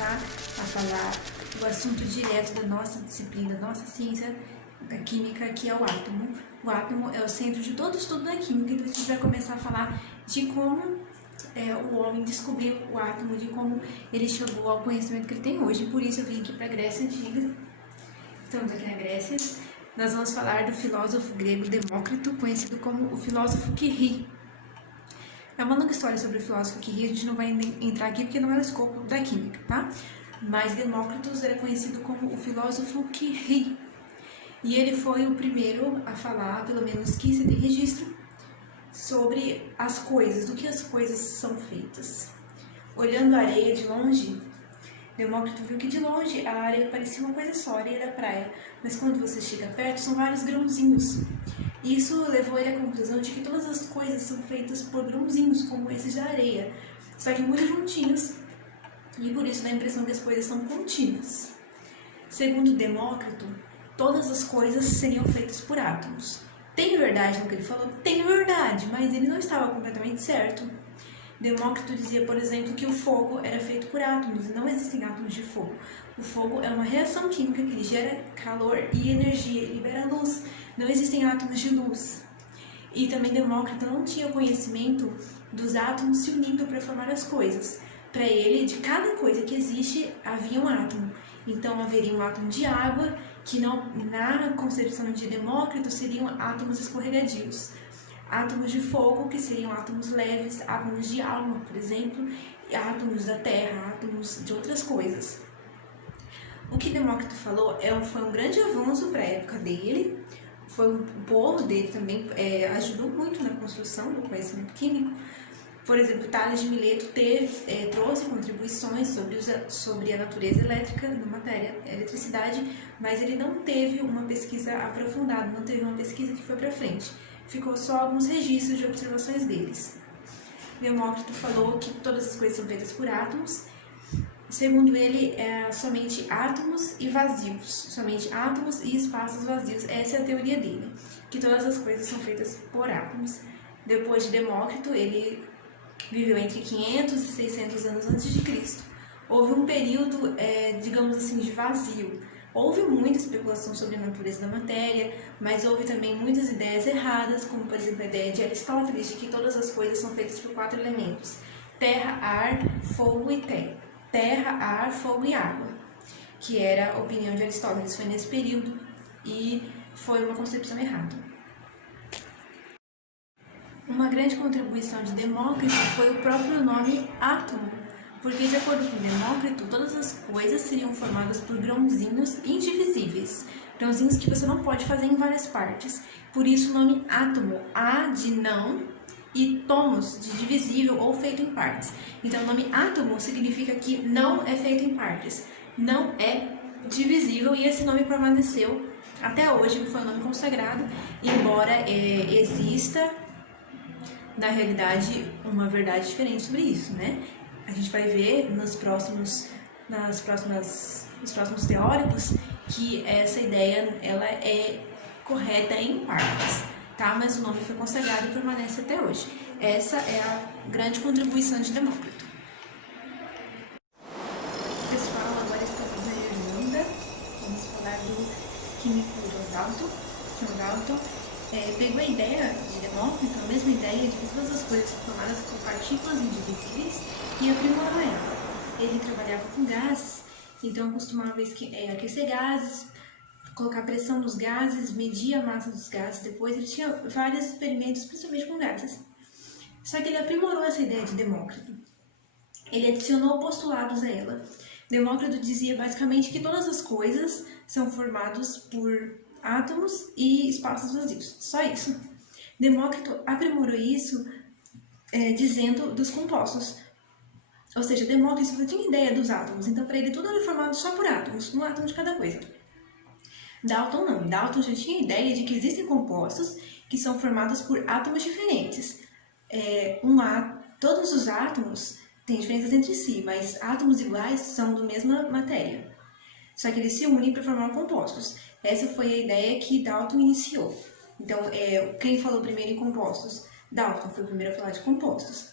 começar a falar o assunto direto da nossa disciplina, da nossa ciência da química, que é o átomo. O átomo é o centro de todo estudo da química, então a gente vai começar a falar de como o homem descobriu o átomo, de como ele chegou ao conhecimento que ele tem hoje. Por isso eu vim aqui para a Grécia Antiga. Estamos aqui na Grécia. Nós vamos falar do filósofo grego Demócrito, conhecido como o filósofo que ri. É uma longa história sobre o filósofo que ri, a gente não vai entrar aqui porque não é o escopo da química, tá? Mas Demócrito era conhecido como o filósofo que ri. E ele foi o primeiro a falar, pelo menos que se tem registro, sobre as coisas, do que as coisas são feitas. Olhando a areia de longe, Demócrito viu que de longe a areia parecia uma coisa só, a areia da praia, mas quando você chega perto são vários grãozinhos. Isso levou ele à conclusão de que todas as coisas são feitas por grãozinhos, como esses da areia, só que muito juntinhos, e por isso dá a impressão que as coisas são contínuas. Segundo Demócrito, todas as coisas seriam feitas por átomos. Tem verdade no que ele falou? Tem verdade, mas ele não estava completamente certo. Demócrito dizia, por exemplo, que o fogo era feito por átomos e não existem átomos de fogo. O fogo é uma reação química que gera calor e energia, libera luz. Não existem átomos de luz. E também Demócrito não tinha conhecimento dos átomos se unindo para formar as coisas. Para ele, de cada coisa que existe, havia um átomo. Então haveria um átomo de água, que não, na concepção de Demócrito seriam átomos escorregadios. Átomos de fogo, que seriam átomos leves, átomos de alma, por exemplo, e átomos da terra, átomos de outras coisas. O que Demócrito falou foi um grande avanço para a época dele, o povo dele também ajudou muito na construção do conhecimento químico. Por exemplo, Tales de Mileto trouxe contribuições sobre a natureza elétrica da matéria, a eletricidade, mas ele não teve uma pesquisa aprofundada, não teve uma pesquisa que foi para frente. Ficou só alguns registros de observações deles. Demócrito falou que todas as coisas são feitas por átomos. Segundo ele, somente átomos e vazios, somente átomos e espaços vazios. Essa é a teoria dele, que todas as coisas são feitas por átomos. Depois de Demócrito, ele viveu entre 500 e 600 anos antes de Cristo. Houve um período, digamos assim, de vazio. Houve muita especulação sobre a natureza da matéria, mas houve também muitas ideias erradas, como por exemplo a ideia de Aristóteles de que todas as coisas são feitas por 4 elementos: terra, ar, fogo e terra. Terra, ar, fogo e água, que era a opinião de Aristóteles. Foi nesse período e foi uma concepção errada. Uma grande contribuição de Demócrito foi o próprio nome átomo, porque, de acordo com Demócrito, todas as coisas seriam formadas por grãozinhos indivisíveis, grãozinhos que você não pode fazer em várias partes. Por isso o nome átomo, A de não e tomos de divisível ou feito em partes. Então o nome átomo significa que não é feito em partes, não é divisível, e esse nome permaneceu até hoje, foi um nome consagrado, embora exista na realidade uma verdade diferente sobre isso, né? A gente vai ver nos próximos teóricos que essa ideia ela é correta em partes, tá? Mas o nome foi consagrado e permanece até hoje. Essa é a grande contribuição de Demócrito. Pessoal, agora estamos na Irlanda. Vamos falar do químico John Dalton. Pegou a ideia de Demócrito, a mesma ideia de que todas as coisas são formadas por partículas indivisíveis, e aprimorou ela. Ele trabalhava com gases, então costumava aquecer gases, colocar pressão nos gases, medir a massa dos gases. Depois ele tinha vários experimentos, principalmente com gases. Só que ele aprimorou essa ideia de Demócrito. Ele adicionou postulados a ela. Demócrito dizia basicamente que todas as coisas são formadas por átomos e espaços vazios, só isso. Demócrito aprimorou isso dizendo dos compostos. Ou seja, Demócrito só tinha ideia dos átomos, então para ele tudo era formado só por átomos, um átomo de cada coisa. Dalton não, Dalton já tinha ideia de que existem compostos que são formados por átomos diferentes. Todos os átomos têm diferenças entre si, mas átomos iguais são da mesma matéria. Só que eles se unem para formar compostos. Essa foi a ideia que Dalton iniciou. Então, quem falou primeiro em compostos? Dalton foi o primeiro a falar de compostos.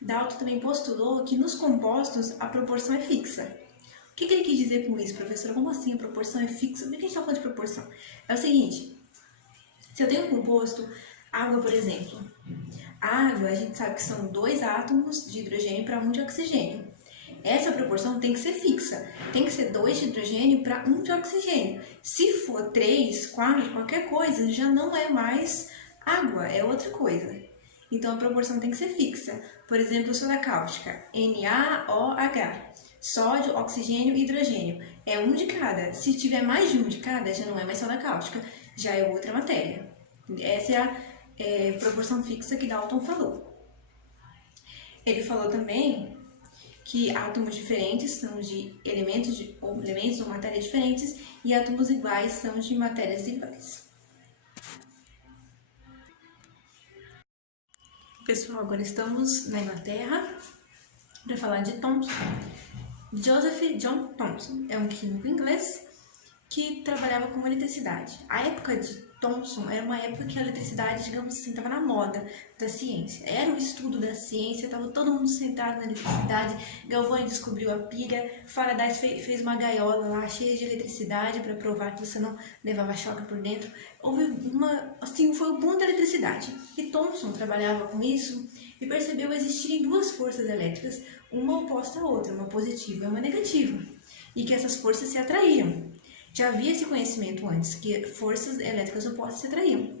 Dalton também postulou que nos compostos a proporção é fixa. O que ele quis dizer com isso, professora? Como assim a proporção é fixa? Por que a gente está falando de proporção? É o seguinte, se eu tenho um composto, água, por exemplo, a água, a gente sabe que são 2 átomos de hidrogênio para 1 de oxigênio. Essa proporção tem que ser fixa, tem que ser 2 de hidrogênio para 1 de oxigênio. Se for 3, 4, qualquer coisa, já não é mais água, é outra coisa. Então a proporção tem que ser fixa. Por exemplo, soda cáustica, NaOH, sódio, oxigênio e hidrogênio. É 1 de cada. Se tiver mais de 1 de cada, já não é mais soda cáustica, já é outra matéria. Essa é a proporção fixa que Dalton falou. Ele falou também que átomos diferentes são de elementos ou matérias diferentes e átomos iguais são de matérias iguais. Pessoal, agora estamos na Inglaterra para falar de Thomson. Joseph John Thomson é um químico inglês que trabalhava com eletricidade. A época de Thomson era uma época que a eletricidade, digamos assim, estava na moda da ciência. Era o estudo da ciência, estava todo mundo sentado na eletricidade. Galvani descobriu a pilha, Faraday fez uma gaiola lá cheia de eletricidade para provar que você não levava choque por dentro. Foi o boom da eletricidade. E Thomson trabalhava com isso e percebeu existirem 2 forças elétricas, uma oposta à outra, uma positiva e uma negativa, e que essas forças se atraíam. Já havia esse conhecimento antes, que forças elétricas opostas se atraíam.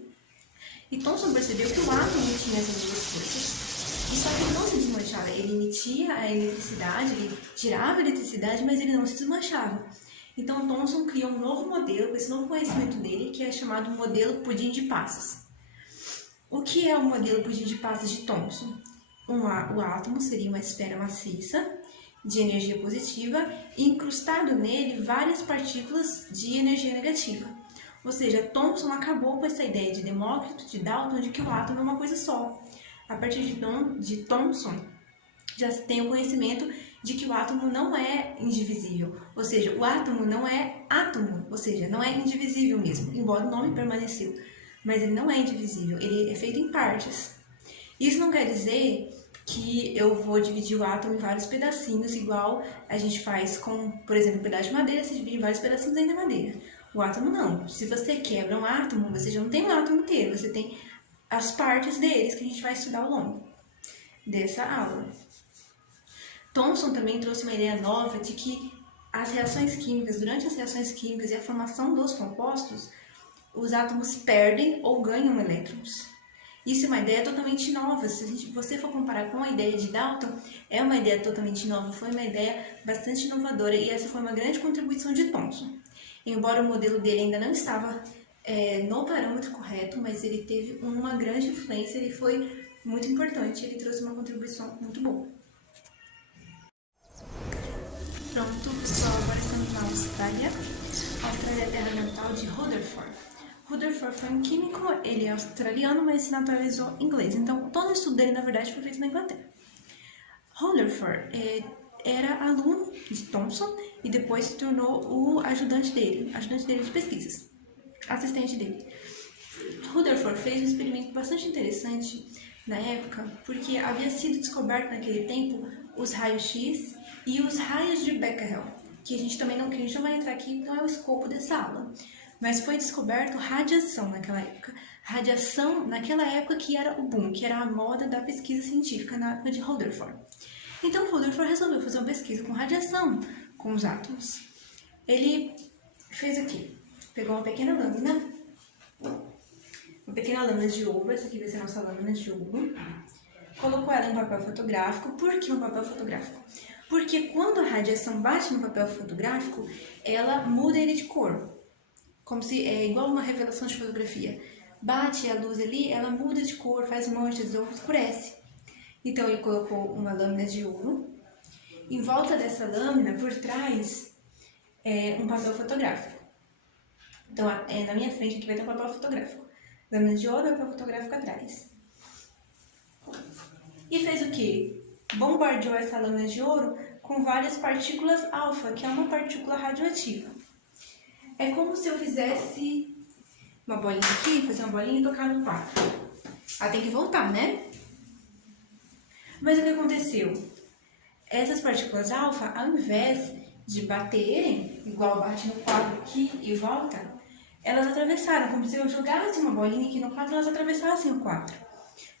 E Thomson percebeu que o átomo tinha essas 2 forças. E só que ele não se desmanchava. Ele emitia a eletricidade, ele tirava a eletricidade, mas ele não se desmanchava. Então Thomson criou um novo modelo, com esse novo conhecimento dele, que é chamado modelo pudim de passas. O que é o modelo pudim de passas de Thomson? O átomo seria uma esfera maciça, de energia positiva, e incrustado nele várias partículas de energia negativa. Ou seja, Thomson acabou com essa ideia de Demócrito, de Dalton, de que o átomo é uma coisa só. A partir de Thomson, já se tem o conhecimento de que o átomo não é indivisível. Ou seja, o átomo não é átomo, ou seja, não é indivisível mesmo, embora o nome permaneceu. Mas ele não é indivisível, ele é feito em partes. Isso não quer dizer que eu vou dividir o átomo em vários pedacinhos, igual a gente faz com, por exemplo, um pedaço de madeira, você divide em vários pedacinhos ainda madeira. O átomo não. Se você quebra um átomo, você já não tem um átomo inteiro, você tem as partes deles que a gente vai estudar ao longo dessa aula. Thomson também trouxe uma ideia nova de que as reações químicas, durante as reações químicas e a formação dos compostos, os átomos perdem ou ganham elétrons. Isso é uma ideia totalmente nova. Se você for comparar com a ideia de Dalton, é uma ideia totalmente nova, foi uma ideia bastante inovadora e essa foi uma grande contribuição de Thomson. Embora o modelo dele ainda não estava no parâmetro correto, mas ele teve uma grande influência, ele foi muito importante, ele trouxe uma contribuição muito boa. Pronto, pessoal, agora estamos na Austrália. A Austrália é a terra natal de Rutherford. Rutherford foi um químico, ele é australiano, mas se naturalizou inglês. Então, todo o estudo dele, na verdade, foi feito na Inglaterra. Rutherford era aluno de Thomson e depois se tornou o ajudante dele de pesquisas, assistente dele. Rutherford fez um experimento bastante interessante na época, porque havia sido descoberto naquele tempo os raios-x e os raios de Becquerel, que a gente não vai entrar aqui, não é o escopo dessa aula. Mas foi descoberto radiação naquela época. Radiação naquela época que era o boom, que era a moda da pesquisa científica na época de Rutherford. Então Rutherford resolveu fazer uma pesquisa com radiação, com os átomos. Ele fez aqui, pegou uma pequena lâmina de ouro, essa aqui vai ser a nossa lâmina de ouro, colocou ela em papel fotográfico. Por que um papel fotográfico? Porque quando a radiação bate no papel fotográfico, ela muda ele de cor. Como se é igual uma revelação de fotografia. Bate a luz ali, ela muda de cor, faz manchas ou escurece. Então ele colocou uma lâmina de ouro. Em volta dessa lâmina, por trás, um papel fotográfico. Então na minha frente aqui vai ter um papel fotográfico. Lâmina de ouro e papel fotográfico atrás. E fez o quê? Bombardeou essa lâmina de ouro com várias partículas alfa, que é uma partícula radioativa. É como se eu fizesse uma bolinha aqui, fazer uma bolinha e tocar no quadro. Ela tem que voltar, né? Mas o que aconteceu? Essas partículas alfa, ao invés de baterem, igual bate no quadro aqui e volta, elas atravessaram, como se eu jogasse uma bolinha aqui no quadro, elas atravessassem o quadro.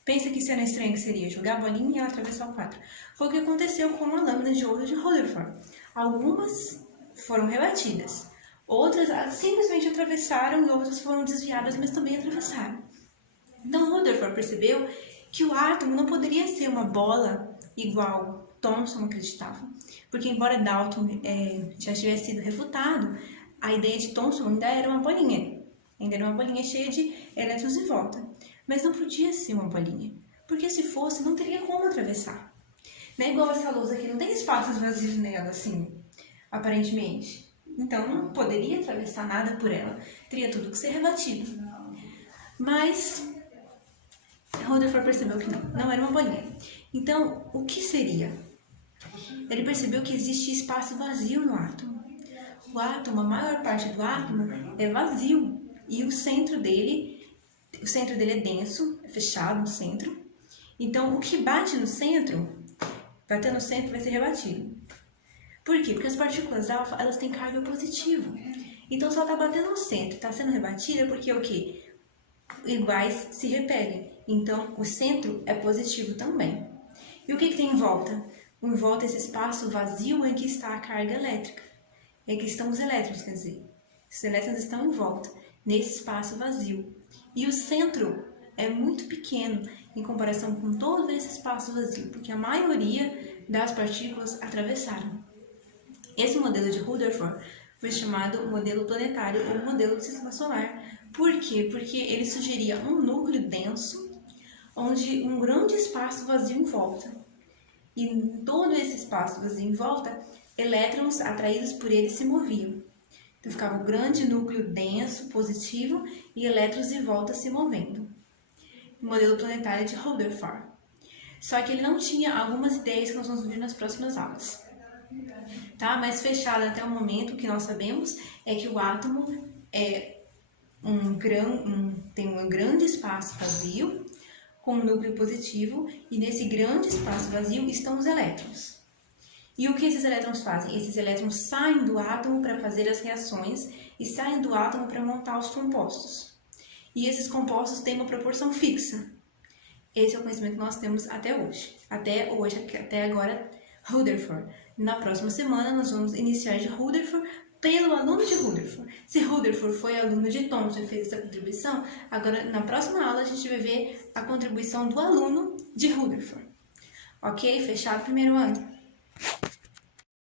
Pensa que cena estranha que seria jogar a bolinha e ela atravessar o quadro. Foi o que aconteceu com a lâmina de ouro de Rutherford. Algumas foram rebatidas, outras simplesmente atravessaram e outras foram desviadas, mas também atravessaram. Então Rutherford percebeu que o átomo não poderia ser uma bola igual Thomson acreditava, porque embora Dalton já tivesse sido refutado, a ideia de Thomson ainda era uma bolinha cheia de elétrons em volta, mas não podia ser uma bolinha, porque se fosse não teria como atravessar. Não é igual essa lousa aqui, não tem espaços vazios nela assim, aparentemente. Então não poderia atravessar nada por ela, teria tudo que ser rebatido. Mas Rutherford percebeu que não era uma bolinha. Então, o que seria? Ele percebeu que existe espaço vazio no átomo. O átomo, a maior parte do átomo é vazio e o centro dele é denso, é fechado no centro. Então, o que bate no centro, bater no centro vai ser rebatido. Por quê? Porque as partículas alfa, elas têm carga positiva. Então, se ela está batendo no centro, está sendo rebatida, porque o quê? Iguais se repelem. Então, o centro é positivo também. E o que tem em volta? Em volta esse espaço vazio em que está a carga elétrica. É que estão os elétrons, quer dizer. Os elétrons estão em volta, nesse espaço vazio. E o centro é muito pequeno em comparação com todo esse espaço vazio, porque a maioria das partículas atravessaram. Esse modelo de Rutherford foi chamado modelo planetário ou modelo do sistema solar. Por quê? Porque ele sugeria um núcleo denso, onde um grande espaço vazio em volta. E em todo esse espaço vazio em volta, elétrons atraídos por ele se moviam. Então ficava um grande núcleo denso, positivo, e elétrons em volta se movendo. O modelo planetário de Rutherford. Só que ele não tinha algumas ideias que nós vamos ver nas próximas aulas. Tá? Mas fechado até o momento, o que nós sabemos é que o átomo tem um grande espaço vazio, com um núcleo positivo, e nesse grande espaço vazio estão os elétrons. E o que esses elétrons fazem? Esses elétrons saem do átomo para fazer as reações e saem do átomo para montar os compostos. E esses compostos têm uma proporção fixa. Esse é o conhecimento que nós temos até hoje. Até agora, Rutherford. Na próxima semana, nós vamos iniciar de Rutherford pelo aluno de Rutherford. Se Rutherford foi aluno de Thomson e fez essa contribuição, agora na próxima aula a gente vai ver a contribuição do aluno de Rutherford. Ok? Fechado o primeiro ano.